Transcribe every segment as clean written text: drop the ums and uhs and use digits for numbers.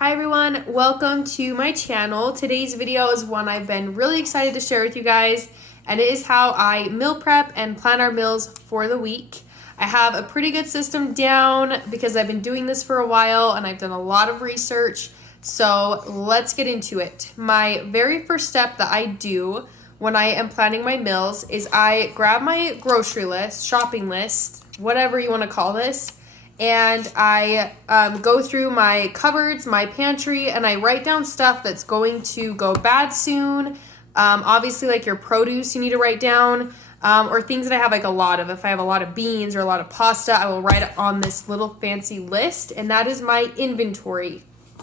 Hi everyone, welcome to my channel. Today's video is one I've been really excited to share with you guys, and it is how I meal prep and plan our meals for the week. I have a pretty good system down because I've been doing this for a while and I've done a lot of research. So let's get into it. My very first step that I do when I am planning my meals is I grab my grocery list, shopping list, whatever you want to call this, and I go through my cupboards, my pantry, and I write down stuff that's going to go bad soon. Obviously, like your produce you need to write down, or things that I have like a lot of. If I have a lot of beans or a lot of pasta, I will write it on this little fancy list, and that is my inventory.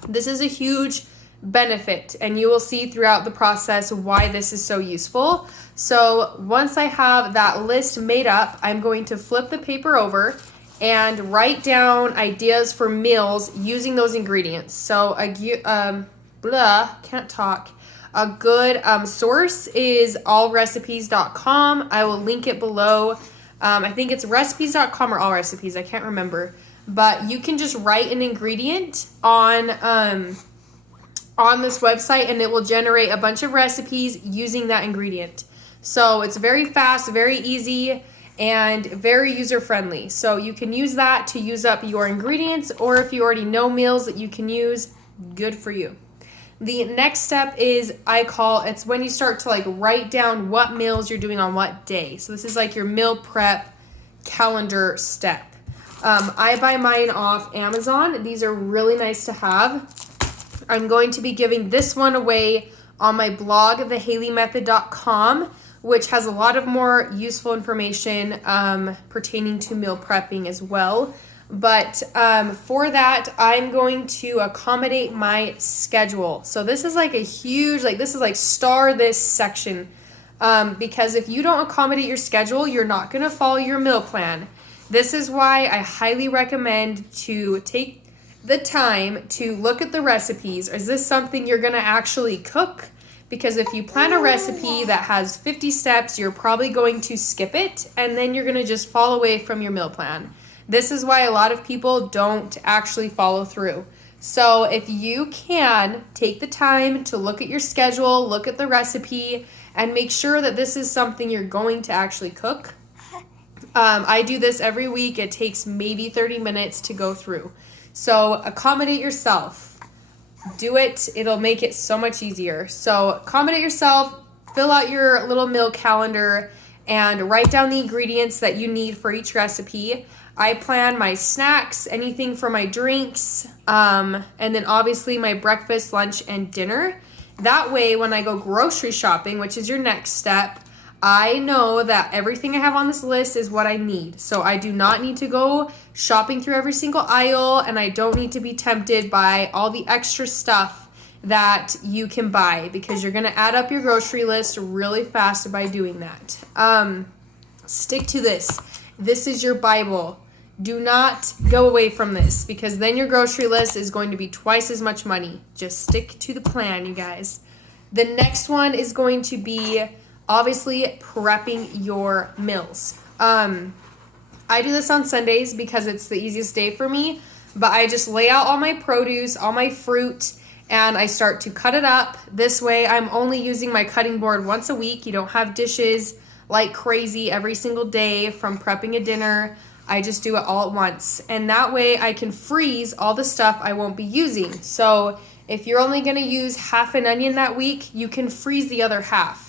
This is a huge benefit, and you will see throughout the process why this is so useful. So once I have that list made up, I'm going to flip the paper over and write down ideas for meals using those ingredients. So a good source is allrecipes.com. I will link it below. I think it's recipes.com or allrecipes. I can't remember. But you can just write an ingredient on this website and it will generate a bunch of recipes using that ingredient. So it's very fast, very easy, and very user-friendly. So you can use that to use up your ingredients, or if you already know meals that you can use, good for you. The next step is it's when you start to write down what meals you're doing on what day. So this is like your meal prep calendar step. I buy mine off Amazon. These are really nice to have. I'm going to be giving this one away on my blog, thehalleymethod.com, which has a lot of more useful information pertaining to meal prepping as well. But for that, I'm going to accommodate my schedule. So this is like a huge, this is like star this section. Because if you don't accommodate your schedule, you're not going to follow your meal plan. This is why I highly recommend to take the time to look at the recipes. Is this something you're going to actually cook? Because if you plan a recipe that has 50 steps, you're probably going to skip it, and then you're going to just fall away from your meal plan. This is why a lot of people don't actually follow through. So if you can, take the time to look at your schedule, look at the recipe, and make sure that this is something you're going to actually cook. I do this every week. It takes maybe 30 minutes to go through. So accommodate yourself. Do it. It'll make it so much easier. So accommodate yourself, fill out your little meal calendar, and write down the ingredients that you need for each recipe. I plan my snacks, anything for my drinks, and then obviously my breakfast, lunch, and dinner. That way, when I go grocery shopping, which is your next step, I know that everything I have on this list is what I need. So I do not need to go shopping through every single aisle, and I don't need to be tempted by all the extra stuff that you can buy, because you're going to add up your grocery list really fast by doing that. Stick to this. This is your Bible. Do not go away from this, because then your grocery list is going to be twice as much money. Just stick to the plan, you guys. The next one is going to be obviously prepping your meals. I do this on Sundays because it's the easiest day for me, but I just lay out all my produce, all my fruit, and I start to cut it up. This way I'm only using my cutting board once a week. You don't have dishes like crazy every single day from prepping a dinner. I just do it all at once. And that way I can freeze all the stuff I won't be using. So if you're only gonna use half an onion that week, you can freeze the other half.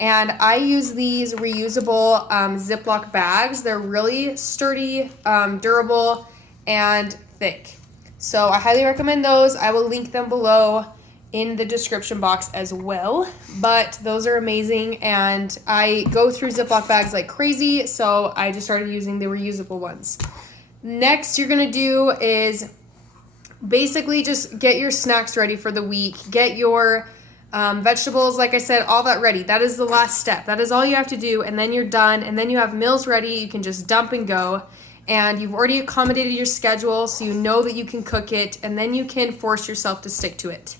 And I use these reusable Ziploc bags. They're really sturdy, durable, and thick. So I highly recommend those. I will link them below in the description box as well. But those are amazing, and I go through Ziploc bags like crazy, so I just started using the reusable ones. Next you're gonna do is basically just get your snacks ready for the week. Get your vegetables, like I said, all that ready. That is the last step. That is all you have to do, and then you're done, and then you have meals ready. You can just dump and go, and you've already accommodated your schedule, so you know that you can cook it, and then you can force yourself to stick to it.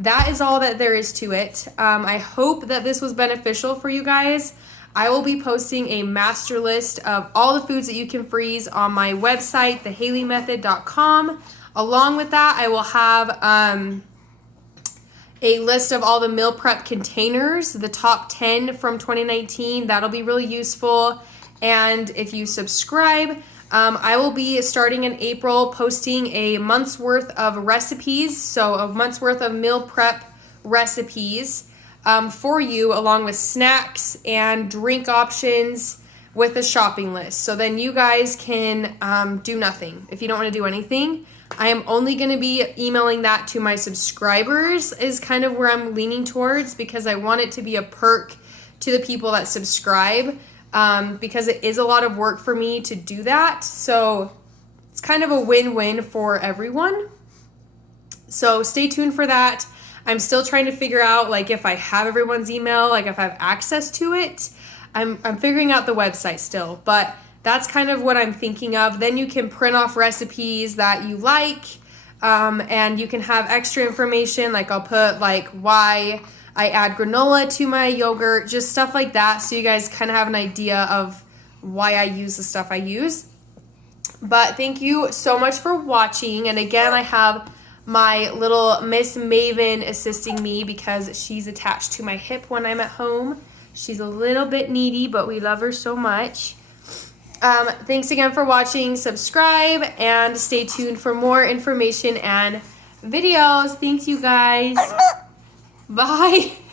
That is all that there is to it. I hope that this was beneficial for you guys. I will be posting a master list of all the foods that you can freeze on my website, thehalleymethod.com. Along with that, I will have a list of all the meal prep containers, the top 10 from 2019. That'll be really useful. And if you subscribe, I will be starting in April posting a month's worth of recipes, so a month's worth of meal prep recipes for you, along with snacks and drink options with a shopping list. So then you guys can do nothing. If you don't want to do anything, I am only going to be emailing that to my subscribers is kind of where I'm leaning towards, because I want it to be a perk to the people that subscribe, because it is a lot of work for me to do that. So it's kind of a win-win for everyone. So stay tuned for that. I'm still trying to figure out like if I have everyone's email, like if I have access to it. I'm figuring out the website still, but that's kind of what I'm thinking of. Then you can print off recipes that you like, and you can have extra information. Like I'll put like why I add granola to my yogurt, just stuff like that. So you guys kind of have an idea of why I use the stuff I use. But thank you so much for watching. And again, I have my little Miss Maven assisting me because she's attached to my hip when I'm at home. She's a little bit needy, but we love her so much. Thanks again for watching. Subscribe and stay tuned for more information and videos. Thanks, you guys. Bye.